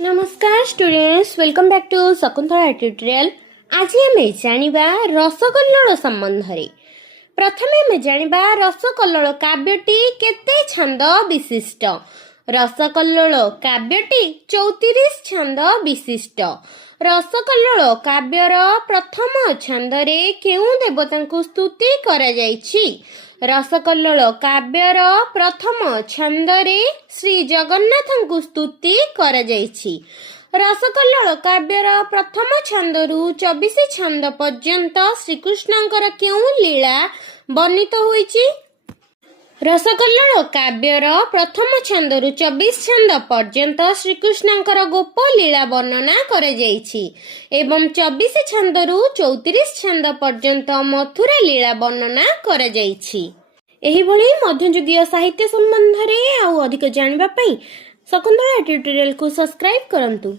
नमस्कार students, welcome back to Shakuntala tutorial. आज आम जानिबा रसकल्लोल संबंध रे। प्रथमे आम जानिबा रसकल्लोल काव्यटी केते छंद विशिष्ट। रसकल्लोल काव्यटी 34 छंद विशिष्ट। रसकल्लोल काव्यर प्रथम छंद रे केउं देवतांकु स्तुति करा जायछि। रसकल्लोल काव्यर प्रथम छंद रे श्री जगन्नाथंकु स्तुति करा जायछि। रसकल्लोल काव्यर प्रथम छंदरु 24 छंद पर्यंत श्रीकृष्णंकर केउं लीला वर्णित होईछि। रसकल्लोल काव्यर प्रथम छंदरु 24 छंद पर्यंत श्रीकृष्णंकर गोप लीला वर्णना करा जायछि एवं 24 छंदरु 34 छंद पर्यंत मथुरा लीला वर्णना करा जायछि। एही भली मध्ययुगीय साहित्य संबंध रे आउ अधिक जानिबा पई शकुंतला ट्यूटोरियल को सब्सक्राइब करंतु।